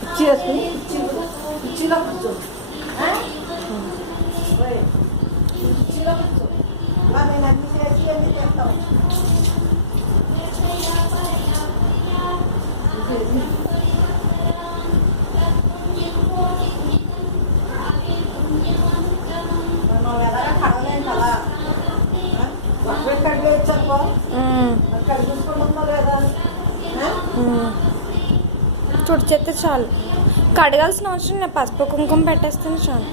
కుర్చీ వేసుకుని కుర్చీలో కూర్చో, కుర్చీలో కూర్చో. నేను అన్ని చేసి అన్ని చేస్తాను. మనం ఎలాగా కడలేం కదా, బట్టలు కడిగేయచ్చు అనుకో, కడిగించుకుంటుందో లేదా తుడిచేస్తే చాలు. కడగాల్సిన అవసరం లేదు, పసుపు కుంకుమ పెట్టేస్తే చాలు.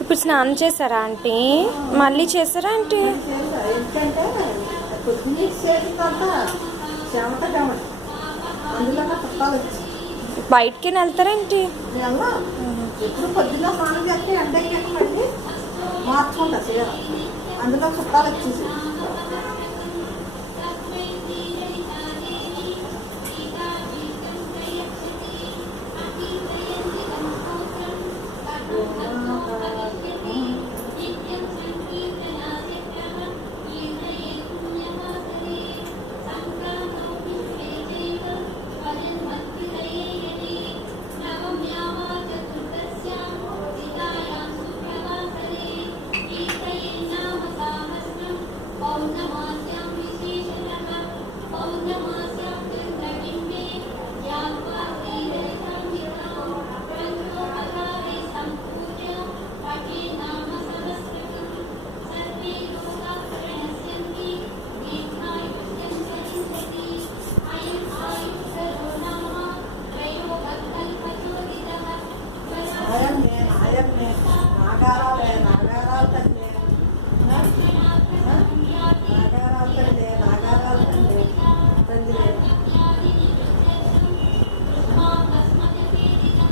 ఇప్పుడు స్నానం చేశారా ఆంటీ? మళ్ళీ చేశారా ఆంటీ? ఎందుకంటే పొద్దున్న అందులో పుట్టాలు వచ్చి బయటికి వెళ్తారా ఆంటీ? ఎప్పుడు పొద్దున్న స్నానం చేస్తే ఎండకి మళ్ళీ మార్చుకుంటా చీర, అందులో చుట్టాలు వచ్చేసి.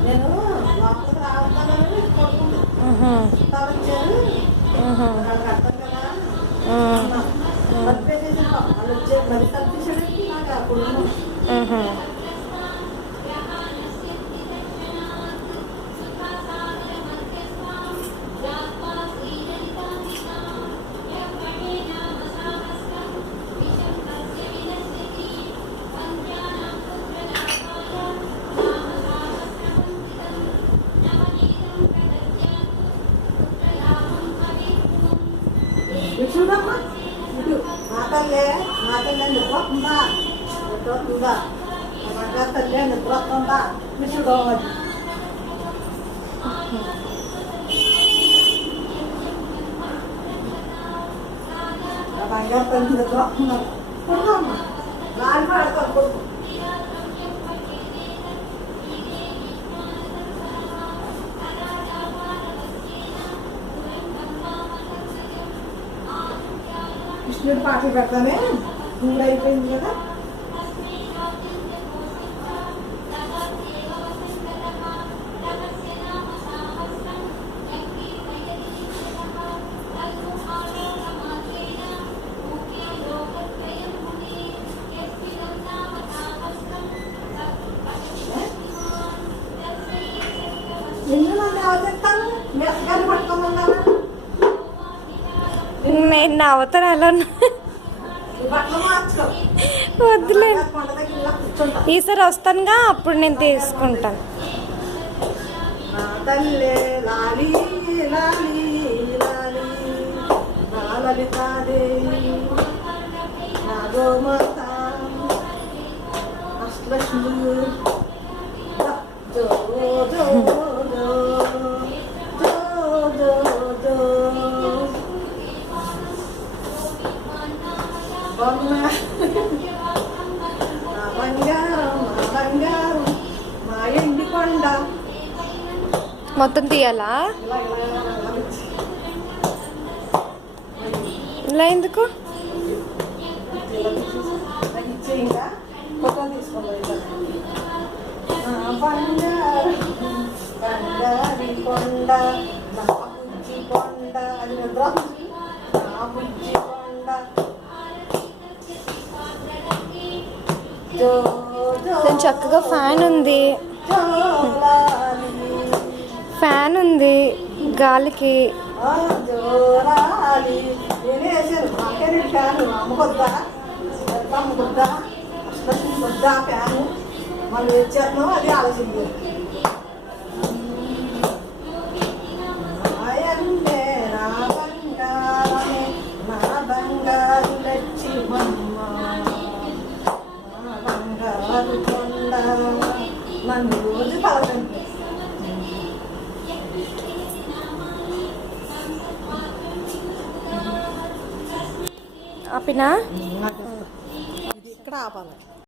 నేను లోపలికి రావద్దానని కొడుకుంది చుట్టాలు వచ్చారు, వాళ్ళకి అర్థం కదా కలిపేసేసి వాళ్ళు వచ్చే మరి కలిపేసేటప్పుడు నాకు ఆ కొడుకు చూడమ్మా. ఇటు మాతల్లే మాతల్లే నిద్రపోతుందా, నిద్రపోతుందా బంగారు తల్లే నిద్రపోతుందా చూడవాలి. బంగారు తల్లి నిద్రపోతున్నారు. కొడుకోమ్మా గాలి పడతారు కొడుకు. కృష్ణుడి పాటలు పెడతానే, మూడు అయిపోయింది కదా. నిన్ను నన్ను ఎవరు చెప్తాను, మెత్తగాని పట్టుకోమన్నారా? నేను నవ్వుతాను అలా. వద్దులే, ఈసారి వస్తానుగా అప్పుడు నేను తీసుకుంటాను. తల్లే లాలి లాలి లాలి నా లలితాదేవి నా గోమాత అష్టలక్ష్మి జో జో జో జో జో బంగారం మా ఎండి కొండ. మొత్తం తీయాలా ఇలా? ఎందుకు ఇచ్చేయంగా ఫోటో తీసుకోవాలి. బంగారు బంగారి కొండ నా బుజ్జి కొండ కొండ అది నిద్ర వస్తుంది. నా బుజ్జి కొండ జో జో దాని చక్కగా ఫ్యాన్ ఉంది, జోలాలి ఫ్యాన్ ఉంది గాలికి. జోరాలి నేనే వేసాను. మాకే నేను ఫ్యాను అమ్మకొద్దా అమ్మకొద్దా అసలు వద్దా ఫ్యాను మళ్ళీ వచ్చేస్తున్నాం. అది ఆలోచించారు. ఆయన్నే నా బంగారమే నా బంగారు లక్ష్మమ్మ నా బంగారు కొండ నన్ను రోజు కలగండి. ఆపినా ఇది ఇక్కడ ఆపాలి.